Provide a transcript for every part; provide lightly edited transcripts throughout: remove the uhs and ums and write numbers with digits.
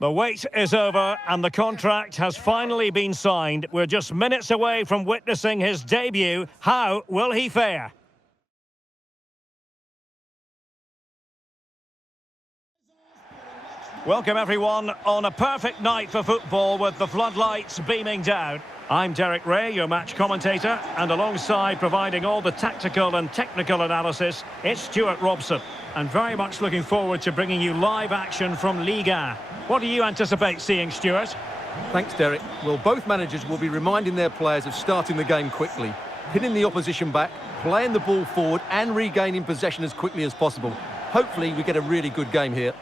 The wait is over and the contract has finally been signed. We're just minutes away from witnessing his debut. How will he fare? Welcome everyone on a perfect night for football with the floodlights beaming down. I'm Derek Ray, your match commentator, and alongside providing all the tactical and technical analysis, it's Stuart Robson. And very much looking forward to bringing you live action from Liga. What do you anticipate seeing, Stuart? Thanks, Derek. Well, both managers will be reminding their players of starting the game quickly, pinning the opposition back, playing the ball forward and regaining possession as quickly as possible. Hopefully we get a really good game here.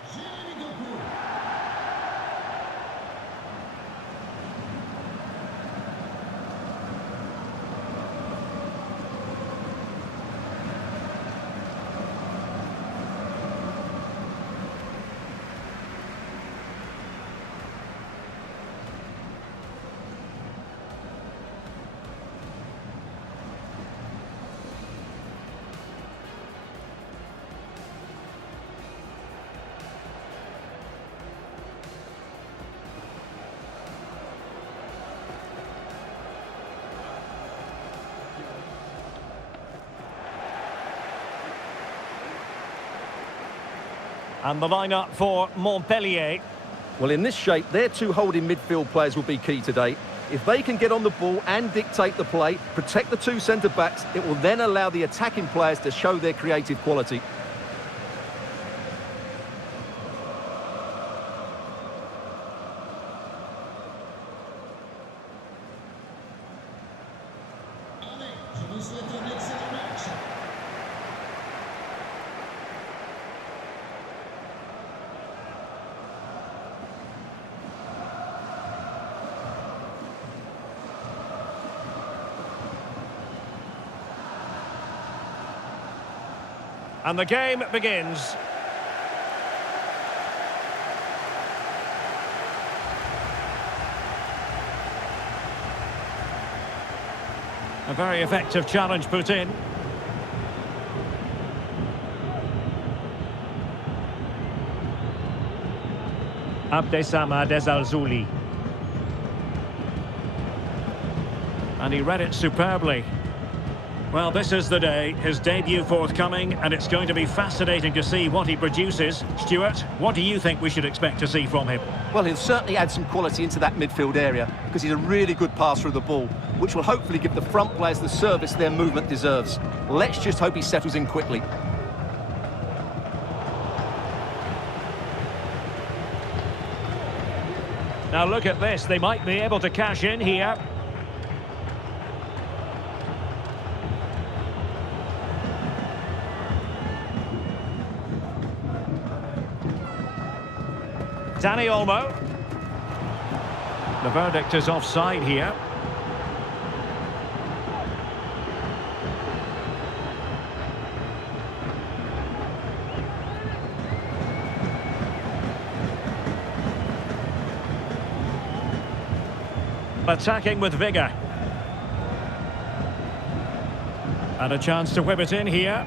And the lineup for Montpellier. Well, in this shape, their two holding midfield players will be key today. If they can get on the ball and dictate the play, protect the two centre-backs, it will then allow the attacking players to show their creative quality. And the game begins. A very effective challenge put in. Abdessamad Al-Zouli. And he read it superbly. Well, this is the day, his debut forthcoming, and it's going to be fascinating to see what he produces. Stuart, what do you think we should expect to see from him? Well, he'll certainly add some quality into that midfield area because he's a really good passer of the ball, which will hopefully give the front players the service their movement deserves. Let's just hope he settles in quickly. Now look at this, they might be able to cash in here. Dani Olmo. The verdict is offside here. Attacking with vigour. And a chance to whip it in here.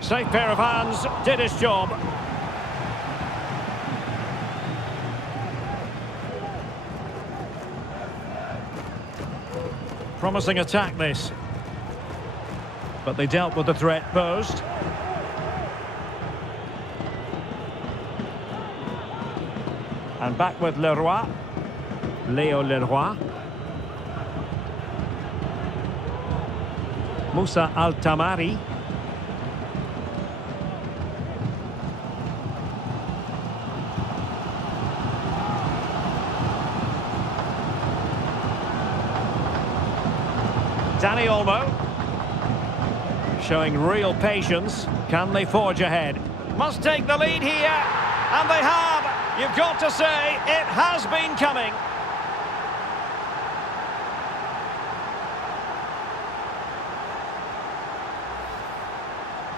Safe pair of hands, did his job. Promising attack this. But they dealt with the threat posed. And back with Leroy. Leo Leroy. Moussa Altamari. Dani Olmo. Showing real patience. Can they forge ahead? Must take the lead here. And they have. You've got to say, it has been coming.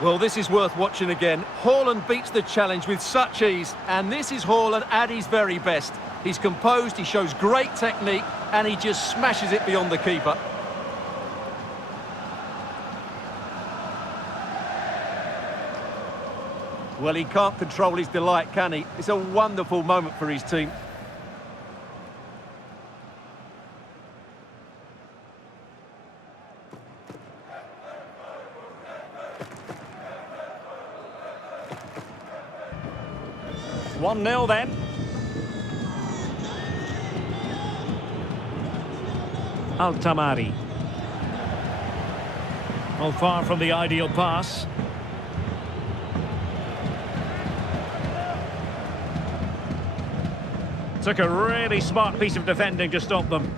Well, this is worth watching again. Haaland beats the challenge with such ease, and this is Haaland at his very best. He's composed, he shows great technique, and he just smashes it beyond the keeper. Well, he can't control his delight, can he? It's a wonderful moment for his team. One 0 then. Altamari. Well, far from the ideal pass. Took a really smart piece of defending to stop them.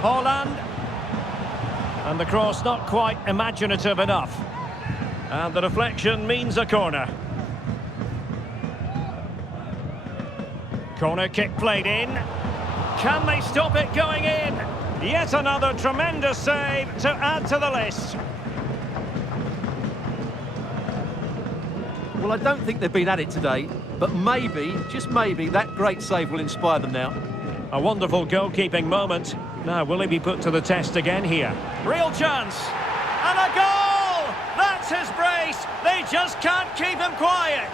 Haaland. And the cross not quite imaginative enough. And the deflection means a corner. Corner kick played in. Can they stop it going in? Yet another tremendous save to add to the list. Well, I don't think they've been at it today, but maybe, just maybe, that great save will inspire them now. A wonderful goalkeeping moment. Now, will he be put to the test again here? Real chance! And a goal! That's his brace! They just can't keep him quiet!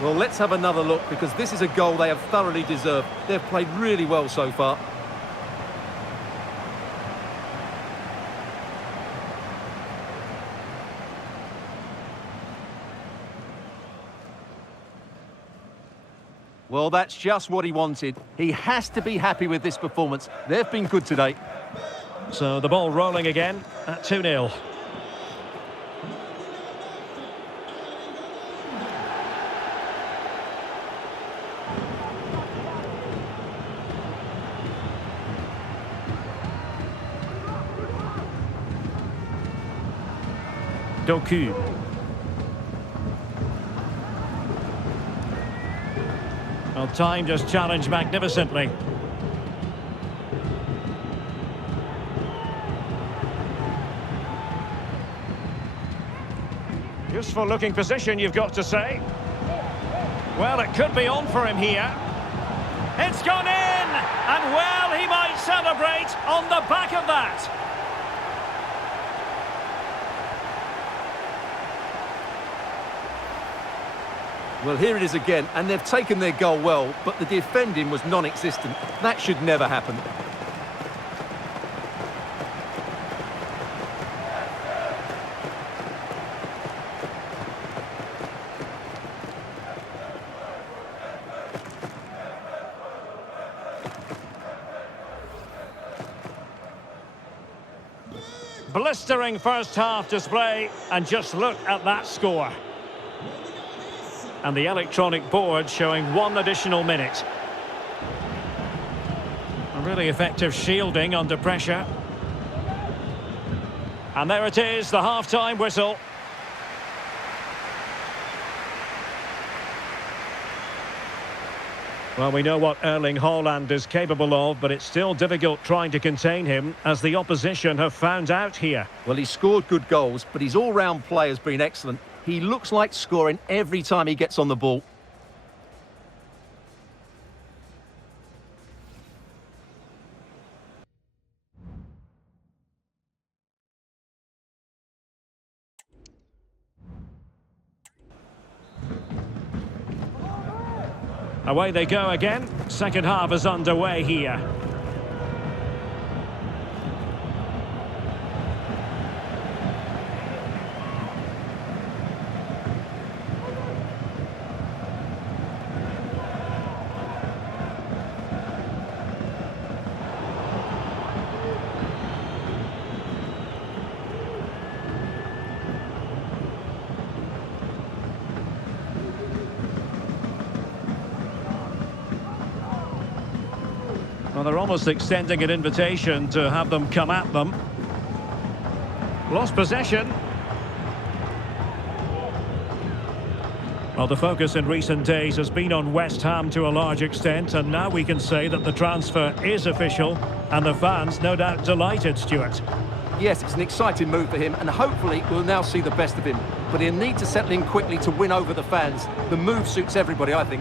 Well, let's have another look, because this is a goal they have thoroughly deserved. They've played really well so far. Well, that's just what he wanted. He has to be happy with this performance. They've been good today. So the ball rolling again at 2-0. Doku. Well, time just challenged magnificently. Useful looking position, you've got to say. Well, it could be on for him here. It's gone in! And well, he might celebrate on the back of that. Well, here it is again, and they've taken their goal well, but the defending was non-existent. That should never happen. Blistering first half display, and just look at that score. And the electronic board showing 1 additional minute. A really effective shielding under pressure. And there it is, the half-time whistle. Well, we know what Erling Haaland is capable of, but it's still difficult trying to contain him, as the opposition have found out here. Well, he scored good goals, but his all-round play has been excellent. He looks like scoring every time he gets on the ball. Away they go again. Second half is underway here. Well, they're almost extending an invitation to have them come at them. Lost possession. Well, the focus in recent days has been on West Ham to a large extent, and now we can say that the transfer is official, and the fans no doubt delighted, Stuart. Yes, it's an exciting move for him, and hopefully we'll now see the best of him. But he'll need to settle in quickly to win over the fans. The move suits everybody, I think.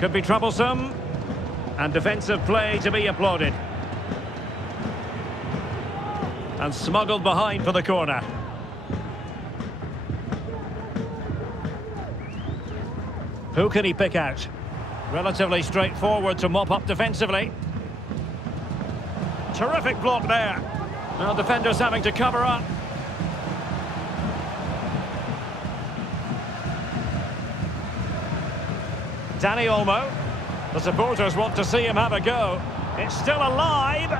Could be troublesome. And defensive play to be applauded. And smuggled behind for the corner. Who can he pick out? Relatively straightforward to mop up defensively. Terrific block there. Now defenders having to cover up. Danny Olmo. The supporters want to see him have a go. It's still alive.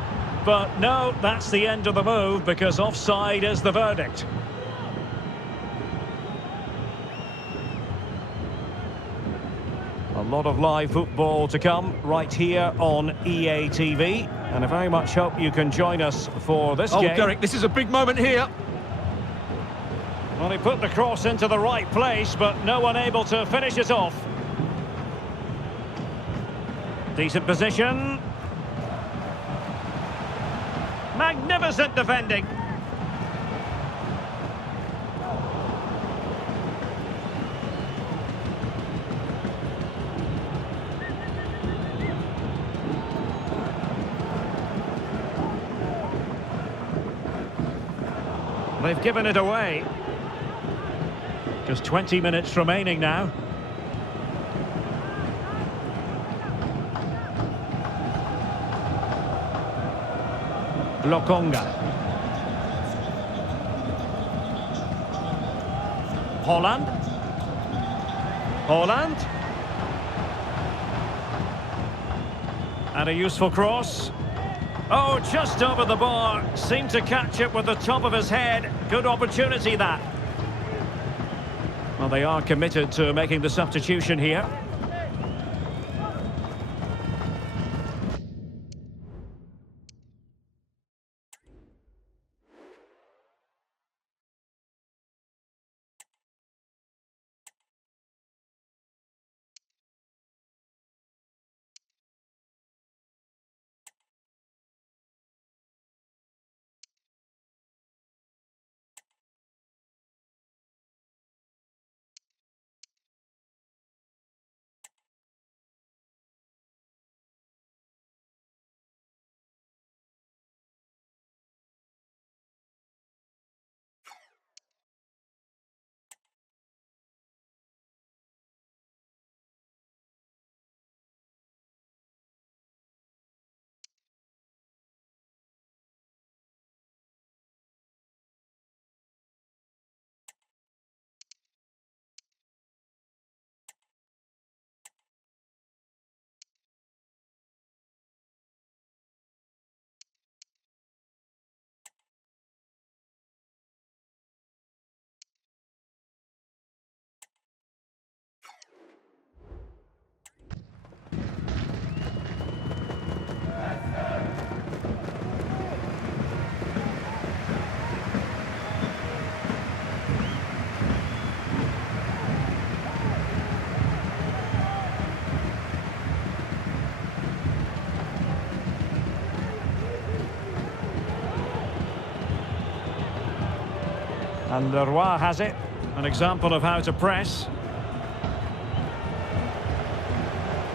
But no, that's the end of the move because offside is the verdict. A lot of live football to come right here on EA TV. And I very much hope you can join us for this game. Oh, Derek, this is a big moment here. Well, he put the cross into the right place, but no one able to finish it off. Decent position. Magnificent defending. They've given it away. Just 20 minutes remaining now. Lokonga. Holland. Holland. And a useful cross. Oh, just over the bar. Seemed to catch it with the top of his head. Good opportunity, that. Well, they are committed to making the substitution here. And Leroy has it. An example of how to press.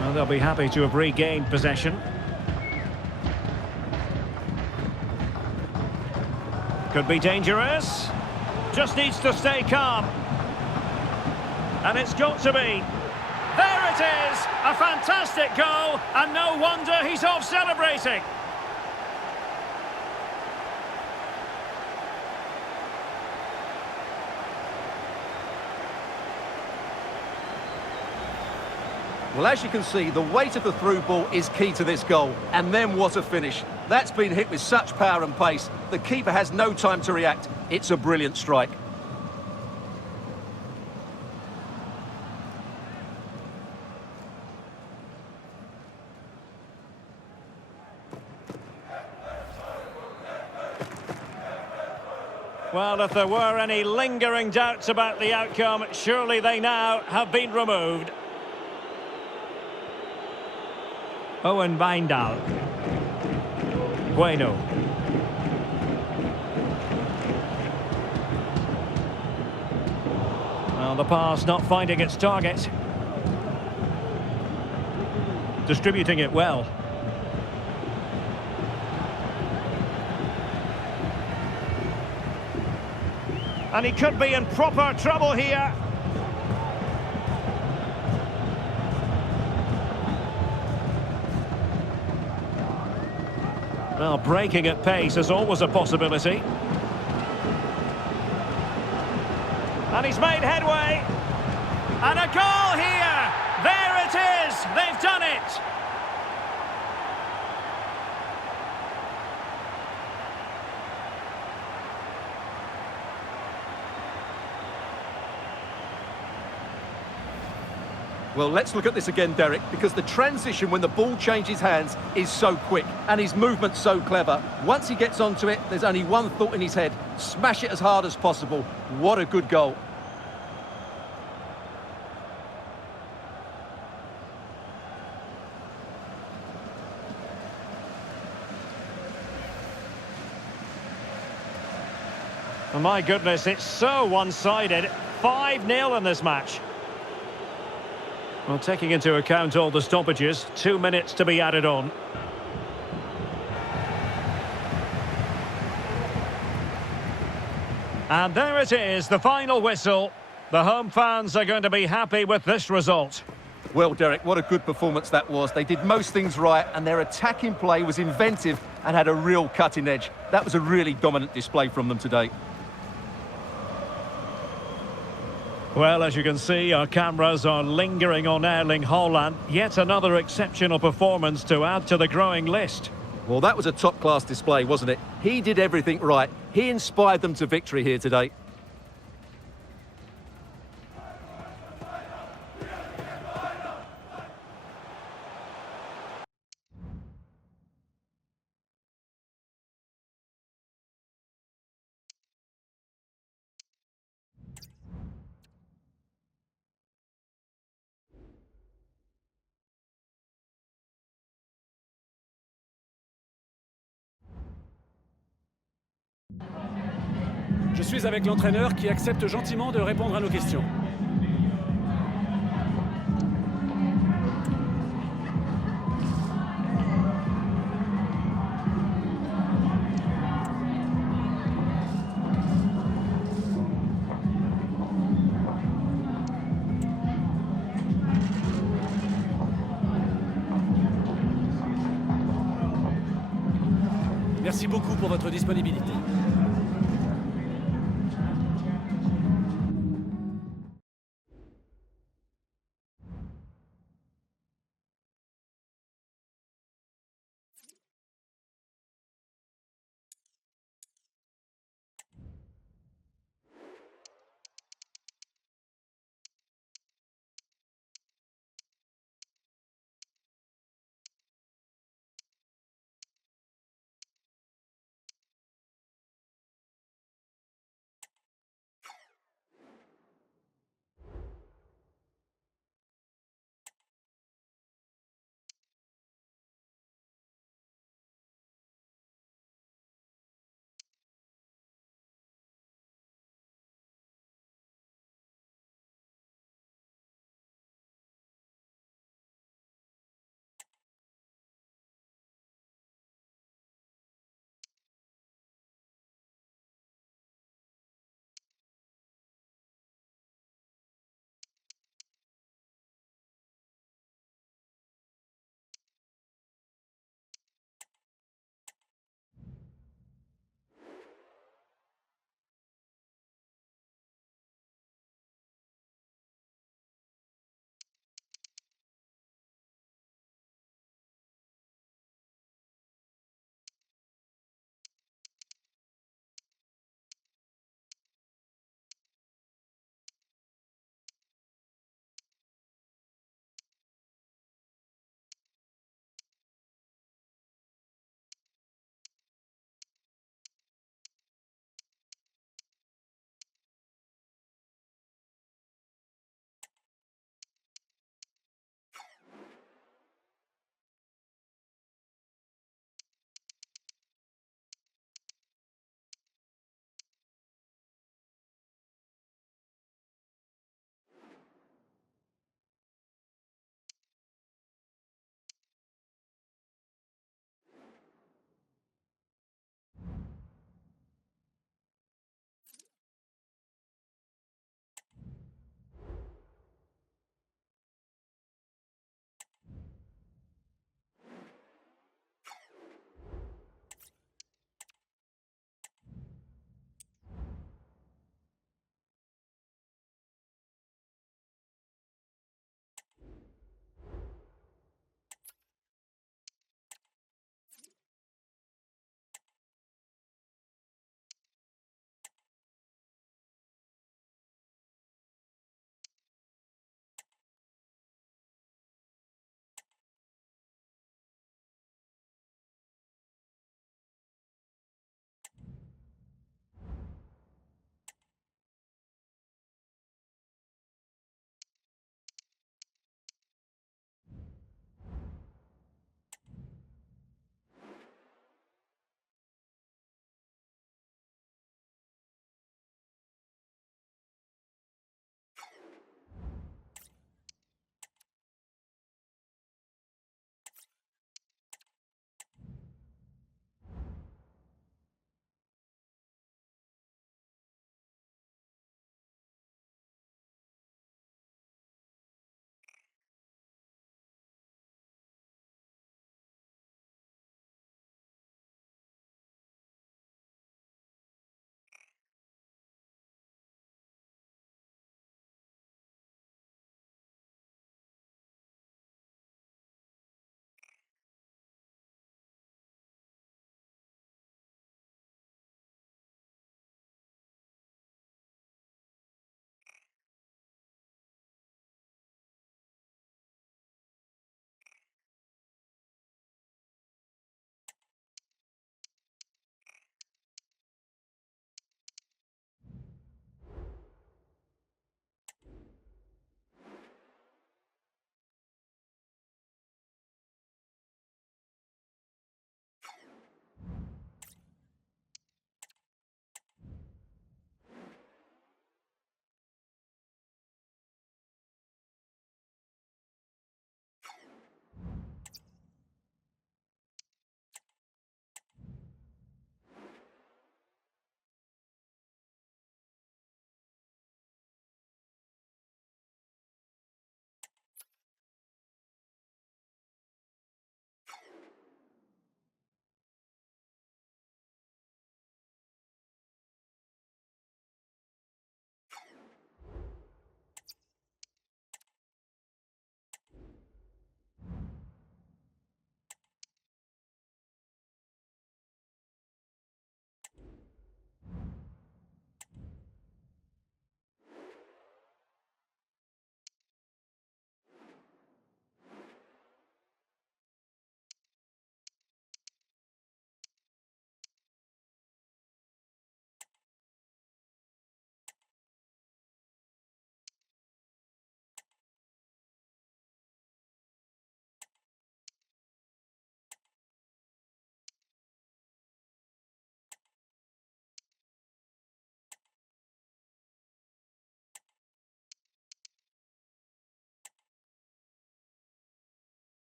Well, they'll be happy to have regained possession. Could be dangerous. Just needs to stay calm. And it's got to be. There it is! A fantastic goal, and no wonder he's off celebrating. Well, as you can see, the weight of the through ball is key to this goal. And then what a finish. That's been hit with such power and pace. The keeper has no time to react. It's a brilliant strike. Well, if there were any lingering doubts about the outcome, surely they now have been removed. Owen Wijndal. Bueno. Well, the pass not finding its target. Distributing it well. And he could be in proper trouble here. Well, breaking at pace is always a possibility. And he's made headway. And a goal here! There it is! They've done it! Well, let's look at this again, Derek, because the transition when the ball changes hands is so quick and his movement's so clever. Once he gets onto it, there's only one thought in his head: smash it as hard as possible. What a good goal. Oh, my goodness, it's so one-sided. 5-0 in this match. Well, taking into account all the stoppages, 2 minutes to be added on. And there it is, the final whistle. The home fans are going to be happy with this result. Well, Derek, what a good performance that was. They did most things right, and their attacking play was inventive and had a real cutting edge. That was a really dominant display from them today. Well, as you can see, our cameras are lingering on Erling Haaland. Yet another exceptional performance to add to the growing list. Well, that was a top-class display, wasn't it? He did everything right. He inspired them to victory here today. Je suis avec l'entraîneur qui accepte gentiment de répondre à nos questions. Merci beaucoup pour votre disponibilité.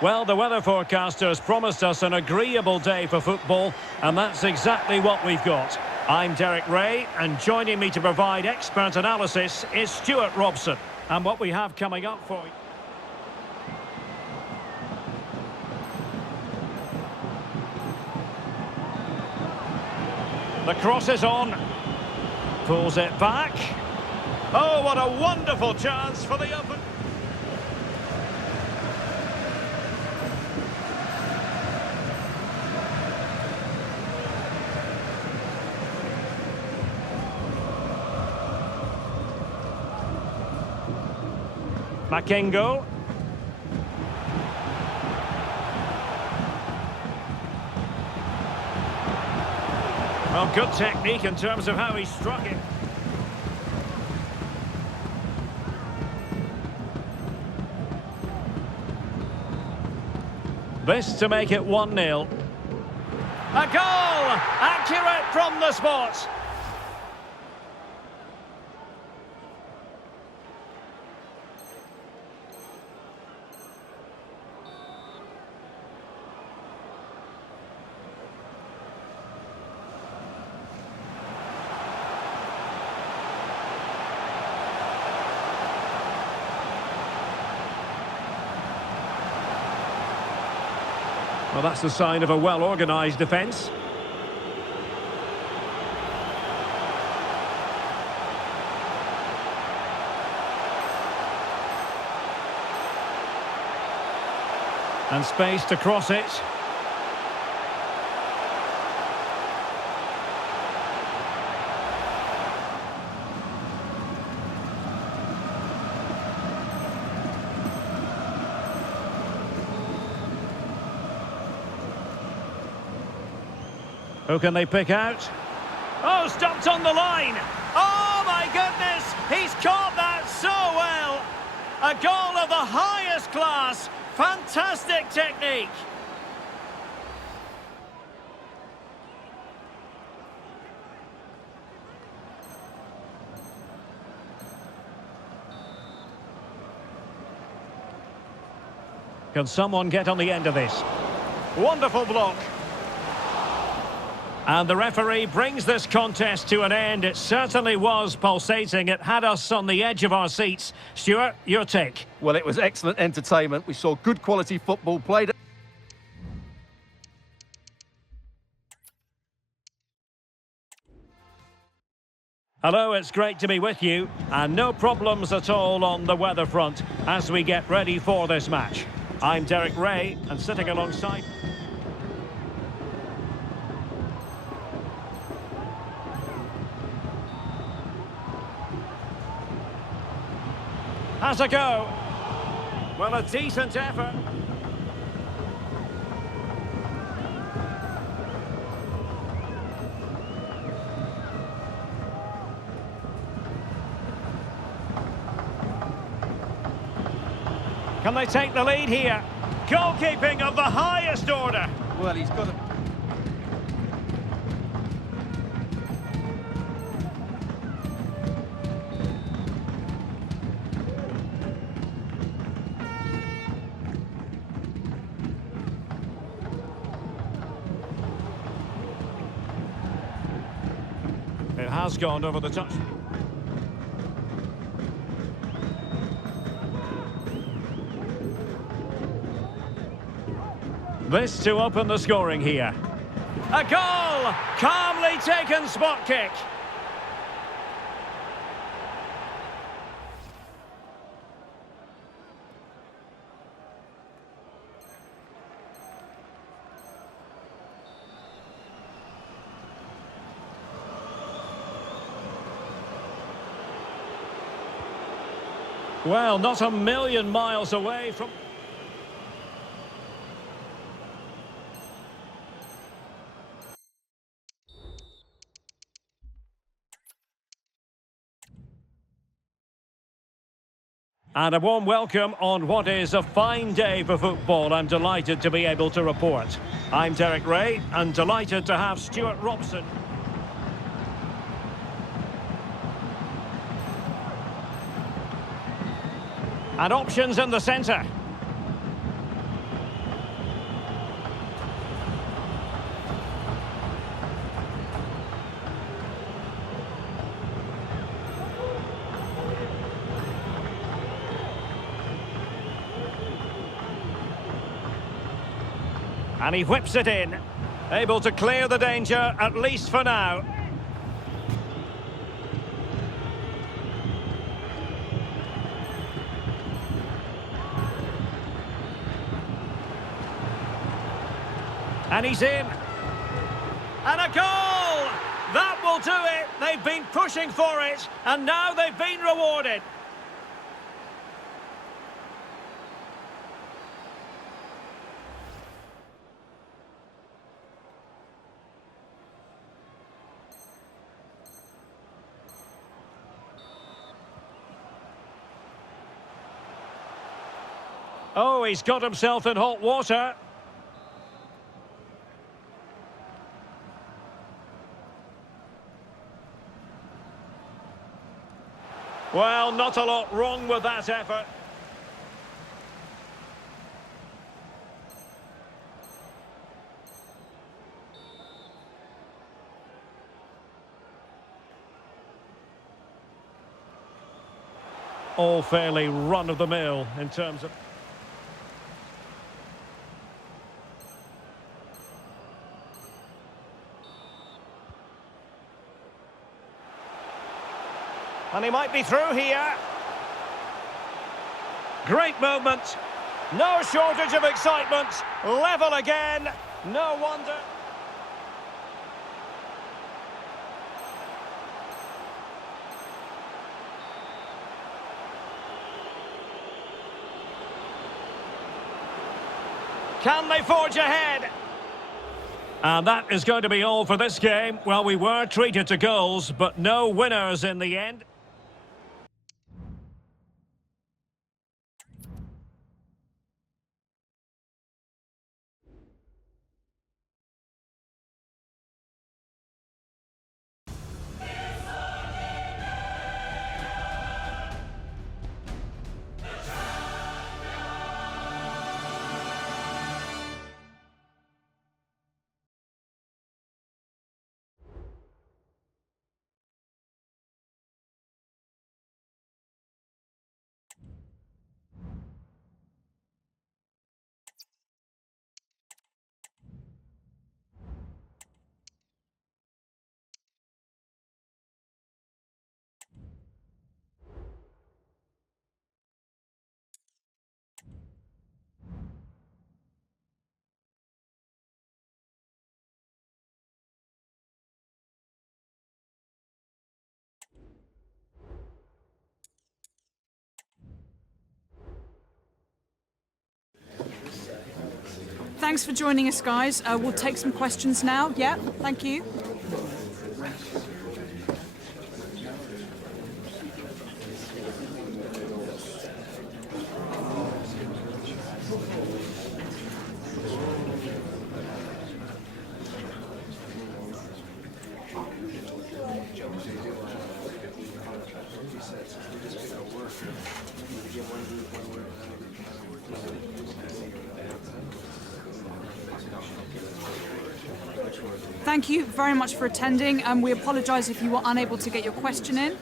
Well, the weather forecasters promised us an agreeable day for football, and that's exactly what we've got. I'm Derek Ray, and joining me to provide expert analysis is Stuart Robson. And what we have coming up for you. The cross is on. Pulls it back. Oh, what a wonderful chance for the open. Makengo. Well, good technique in terms of how he struck it. This to make it 1-0. A goal! Accurate from the spot. Well, that's the sign of a well-organised defence. And space to cross it. Who can they pick out? Oh, stopped on the line! Oh, my goodness! He's caught that so well! A goal of the highest class! Fantastic technique! Can someone get on the end of this? Wonderful block! And the referee brings this contest to an end. It certainly was pulsating. It had us on the edge of our seats. Stuart, your take? Well, it was excellent entertainment. We saw good quality football played. Hello, it's great to be with you. And no problems at all on the weather front as we get ready for this match. I'm Derek Ray, and sitting alongside... Has a go. Well, a decent effort. Can they take the lead here? Goalkeeping of the highest order. Well, he's got a... It has gone over the touch. This to open the scoring here. A goal! Calmly taken spot kick. Well, not a million miles away from... And a warm welcome on what is a fine day for football. I'm delighted to be able to report. I'm Derek Ray, and delighted to have Stuart Robson. And options in the centre. And he whips it in. Able to clear the danger, at least for now. And he's in. And a goal! That will do it. They've been pushing for it, and now they've been rewarded. Oh, he's got himself in hot water. Well, not a lot wrong with that effort. All fairly run-of-the-mill in terms of... And he might be through here. Great movement. No shortage of excitement. Level again. No wonder. Can they forge ahead? And that is going to be all for this game. Well, we were treated to goals, but no winners in the end. Thanks for joining us, guys. We'll take some questions now. Yeah, thank you. Thank you very much for attending, and we apologise if you were unable to get your question in.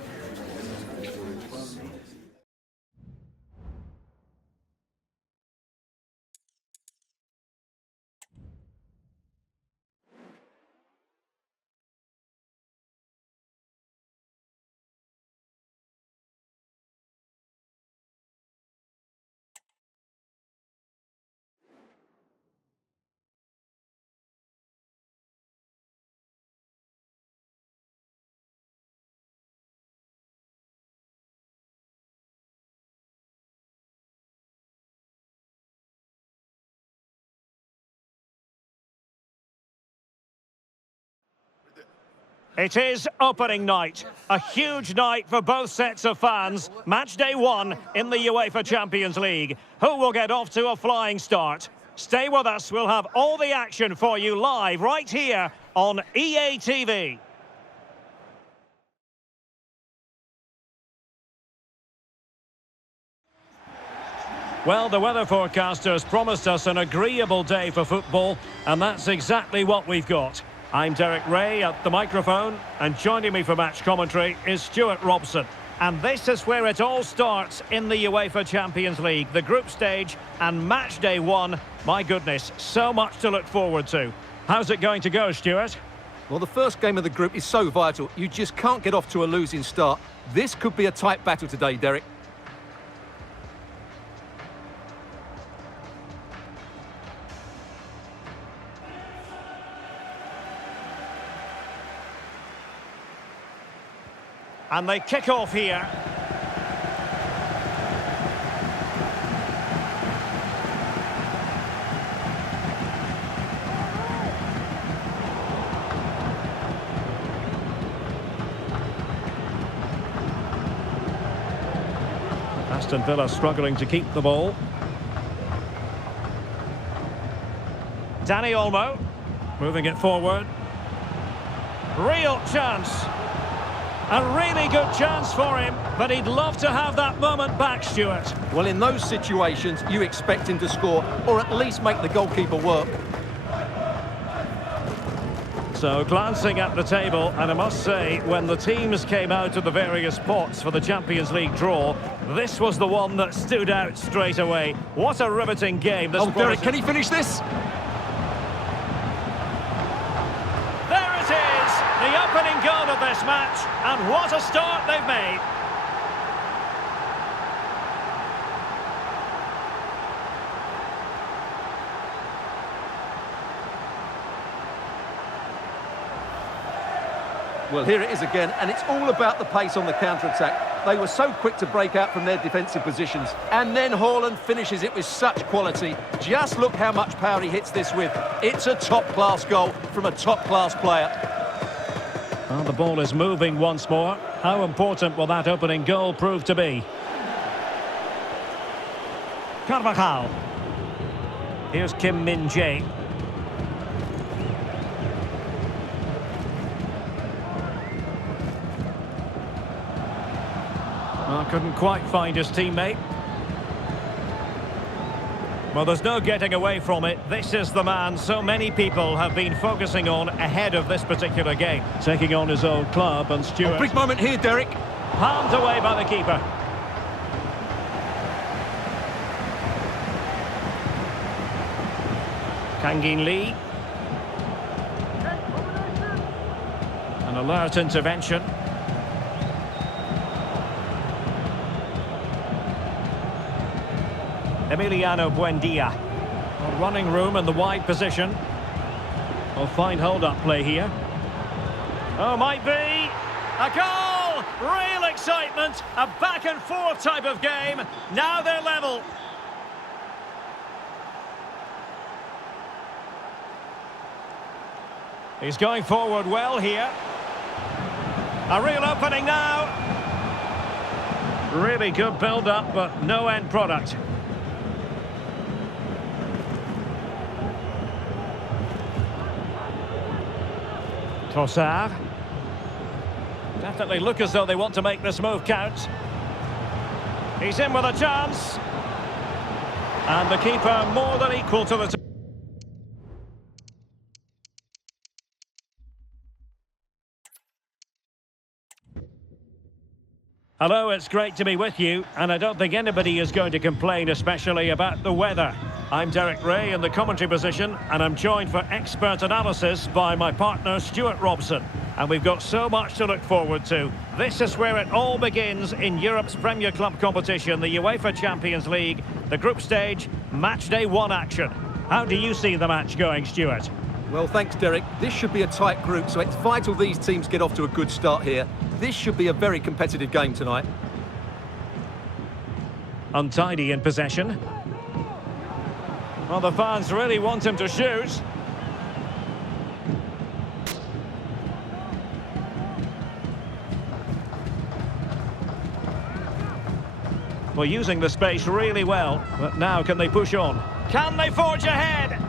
It is opening night, a huge night for both sets of fans. Match day 1 in the UEFA Champions League. Who will get off to a flying start? Stay with us, we'll have all the action for you live right here on EA TV. Well, the weather forecasters promised us an agreeable day for football, and that's exactly what we've got. I'm Derek Ray at the microphone, and joining me for match commentary is Stuart Robson. And this is where it all starts in the UEFA Champions League, the group stage and match day 1. My goodness, so much to look forward to. How's it going to go, Stuart? Well, the first game of the group is so vital. You just can't get off to a losing start. This could be a tight battle today, Derek. And they kick off here. Aston Villa struggling to keep the ball. Danny Olmo moving it forward. Real chance. A really good chance for him, but he'd love to have that moment back, Stuart. Well, in those situations, you expect him to score, or at least make the goalkeeper work. So, glancing at the table, and I must say, when the teams came out of the various pots for the Champions League draw, this was the one that stood out straight away. What a riveting game. Oh, Derek, can he finish this? The opening goal of this match, and what a start they've made. Well, here it is again, and it's all about the pace on the counter-attack. They were so quick to break out from their defensive positions, and then Haaland finishes it with such quality. Just look how much power he hits this with. It's a top-class goal from a top-class player. Well, the ball is moving once more. How important will that opening goal prove to be? Carvajal. Here's Kim Min-jae. Well, couldn't quite find his teammate. Well, there's no getting away from it. This is the man so many people have been focusing on ahead of this particular game. Taking on his old club, and Stuart... Big moment here, Derek. Palmed away by the keeper. Kangin Lee. An alert intervention. Emiliano Buendia. Running room in the wide position. Will find hold-up play here. Oh, might be a goal! Real excitement, a back-and-forth type of game. Now they're level. He's going forward well here. A real opening now. Really good build-up, but no end product. Trossard. Definitely look as though they want to make this move count. He's in with a chance. And the keeper more than equal to the... Hello, it's great to be with you, and I don't think anybody is going to complain, especially about the weather. I'm Derek Ray in the commentary position, and I'm joined for expert analysis by my partner Stuart Robson. And we've got so much to look forward to. This is where it all begins in Europe's Premier Club competition, the UEFA Champions League, the group stage, match day 1 action. How do you see the match going, Stuart? Well, thanks, Derek. This should be a tight group, so it's vital these teams get off to a good start here. This should be a very competitive game tonight. Untidy in possession. Well, the fans really want him to shoot. Well, using the space really well, but now can they push on? Can they forge ahead?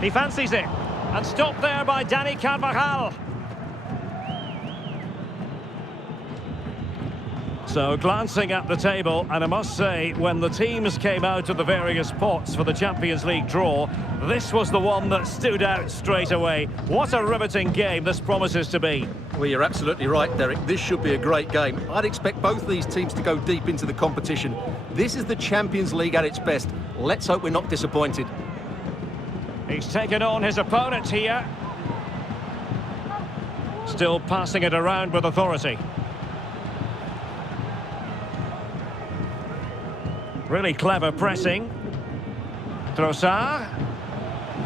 He fancies it, and stopped there by Danny Carvajal. So glancing at the table, and I must say, when the teams came out of the various pots for the Champions League draw, this was the one that stood out straight away. What a riveting game this promises to be. Well, you're absolutely right, Derek. This should be a great game. I'd expect both these teams to go deep into the competition. This is the Champions League at its best. Let's hope we're not disappointed. He's taken on his opponent here. Still passing it around with authority. Really clever pressing. Trossard.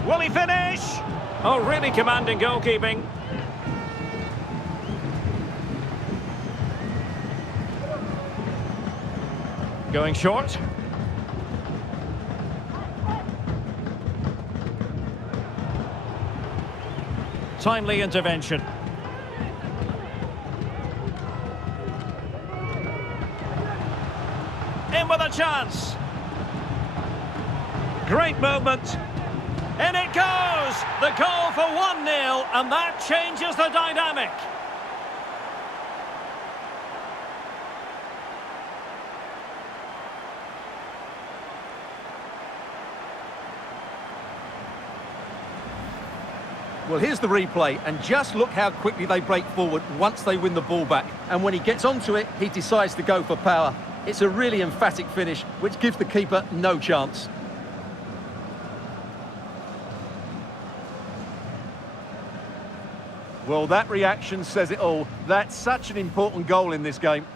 Will he finish? Oh, really commanding goalkeeping. Going short. Timely intervention. In with a chance. Great movement. In it goes! The goal for 1-0, and that changes the dynamic. Well, here's the replay, and just look how quickly they break forward once they win the ball back. And when he gets onto it, he decides to go for power. It's a really emphatic finish, which gives the keeper no chance. Well, that reaction says it all. That's such an important goal in this game.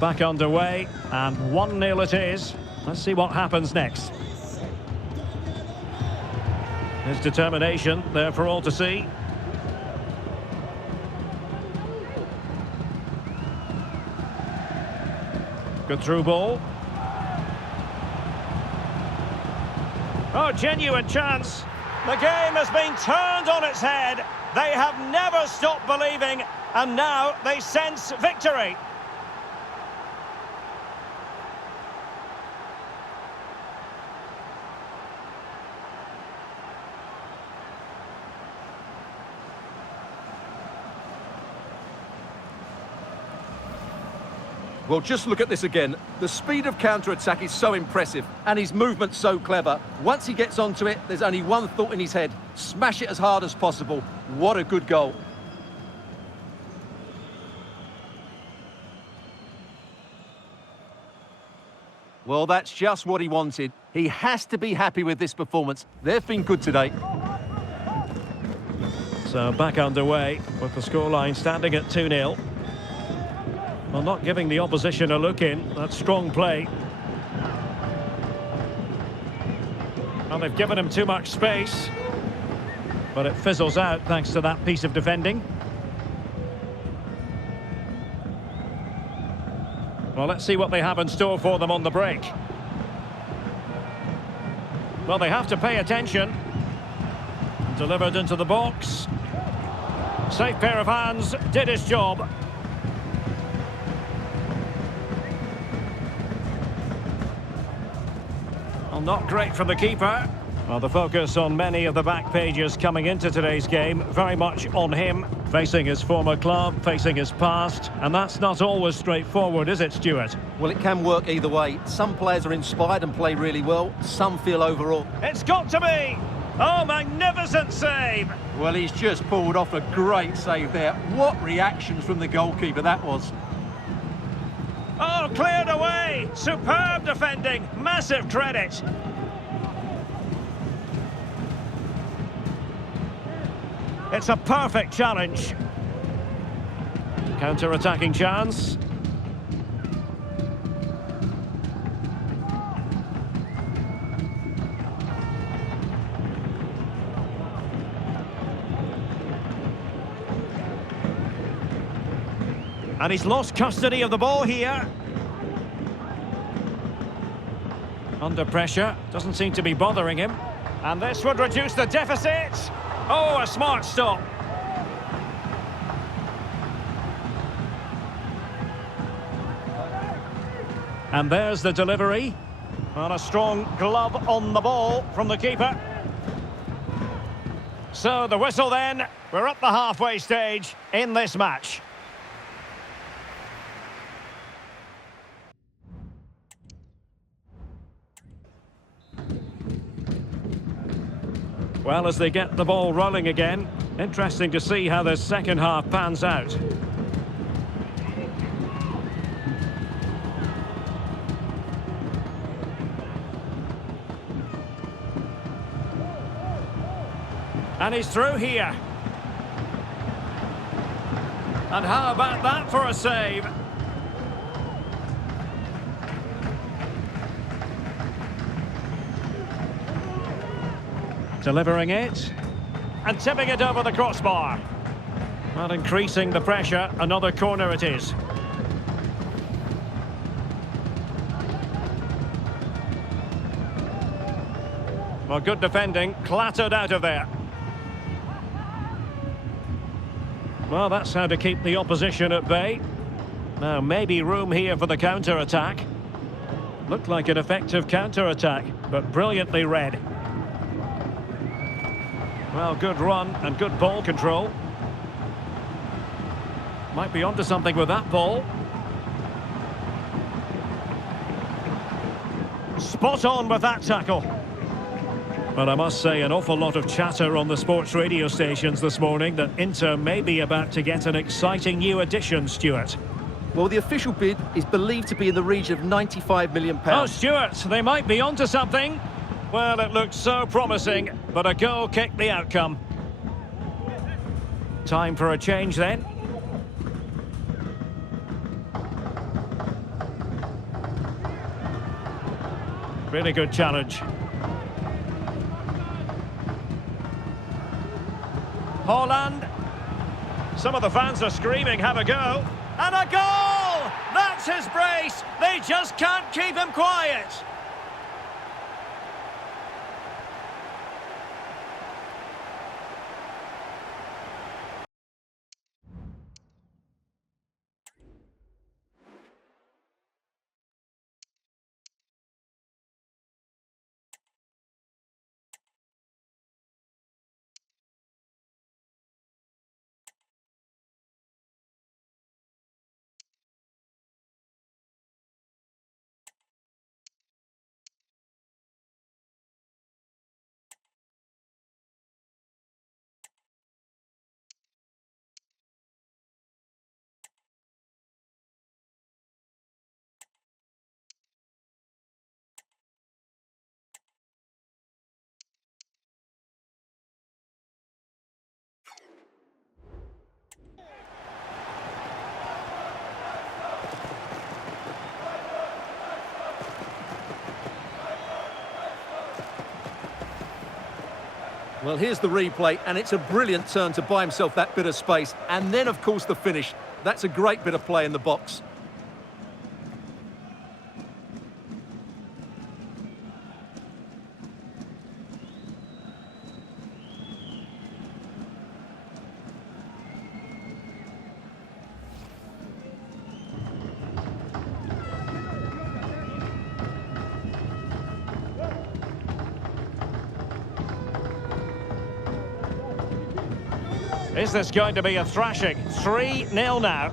Back underway, and 1-0 it is. Let's see what happens next. His determination there for all to see. Good through ball. Oh, genuine chance. The game has been turned on its head. They have never stopped believing, and now they sense victory. Well, just look at this again. The speed of counter-attack is so impressive, and his movement so clever. Once he gets onto it, there's only one thought in his head. Smash it as hard as possible. What a good goal. Well, that's just what he wanted. He has to be happy with this performance. They've been good today. So back underway with the scoreline standing at 2-0. Well, not giving the opposition a look in. That's strong play. Well, they've given him too much space. But it fizzles out thanks to that piece of defending. Well, let's see what they have in store for them on the break. Well, they have to pay attention. Delivered into the box. Safe pair of hands, did his job. Well, not great from the keeper. Well, the focus on many of the back pages coming into today's game, very much on him, facing his former club, facing his past, and that's not always straightforward, is it, Stuart? Well, it can work either way. Some players are inspired and play really well, some feel overall. It's got to be! Oh, magnificent save! Well, he's just pulled off a great save there. What reactions from the goalkeeper that was. Oh, cleared away! Superb defending, massive credit. It's a perfect challenge. Counter-attacking chance. And he's lost custody of the ball here. Under pressure, doesn't seem to be bothering him. And this would reduce the deficit. Oh, a smart stop. And there's the delivery. And a strong glove on the ball from the keeper. So the whistle then. We're up the halfway stage in this match. Well, as they get the ball rolling again, interesting to see how the second half pans out. And he's through here. And how about that for a save? Delivering it. And tipping it over the crossbar. Not increasing the pressure. Another corner it is. Well, good defending. Clattered out of there. Well, that's how to keep the opposition at bay. Now, maybe room here for the counter-attack. Looked like an effective counter-attack, but brilliantly read. Well, good run and good ball control. Might be onto something with that ball. Spot on with that tackle. But I must say, an awful lot of chatter on the sports radio stations this morning that Inter may be about to get an exciting new addition, Stuart. Well, the official bid is believed to be in the region of £95 million. Oh, Stuart, they might be onto something. Well, it looked so promising, but a goal kicked the outcome. Time for a change then. Really good challenge. Haaland. Some of the fans are screaming, have a go. And a goal! That's his brace! They just can't keep him quiet! Well, here's the replay, and it's a brilliant turn to buy himself that bit of space. And then, of course, the finish. That's a great bit of play in the box. Is this going to be a thrashing? 3-0 now.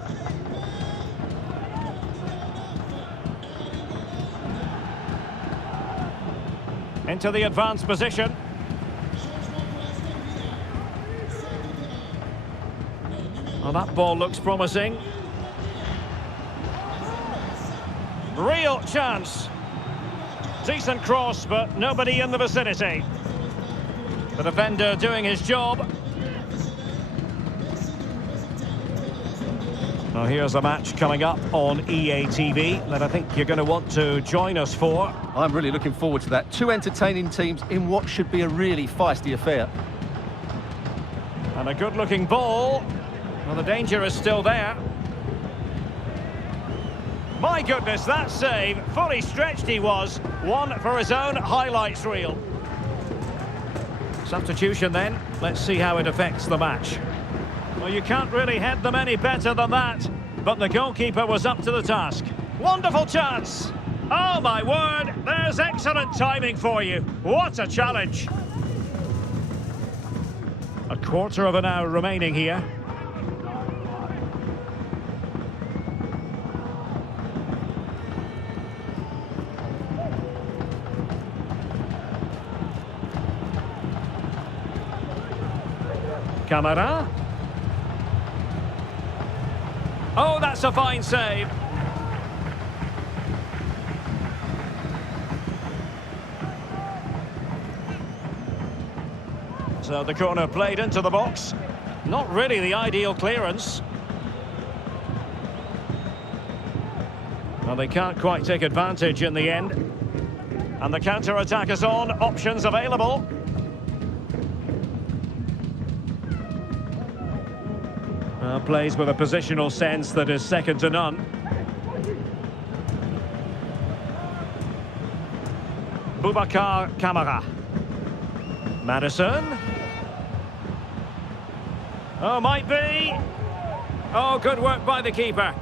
Into the advanced position. Well, that ball looks promising. Real chance. Decent cross, but nobody in the vicinity. The defender doing his job. Well, here's a match coming up on EA TV that I think you're going to want to join us for. I'm really looking forward to that. Two entertaining teams in what should be a really feisty affair. And a good-looking ball. Well, the danger is still there. My goodness, that save. Fully stretched he was. One for his own highlights reel. Substitution then. Let's see how it affects the match. Well, you can't really head them any better than that. But the goalkeeper was up to the task. Wonderful chance. Oh, my word! There's excellent timing for you. What a challenge. A quarter of an hour remaining here. Camara. Oh, that's a fine save. So the corner played into the box. Not really the ideal clearance. Well, they can't quite take advantage in the end. And the counter-attack is on. Options available. Plays with a positional sense that is second to none. Boubacar Camara. Madison. Oh, might be. Oh, good work by the keeper.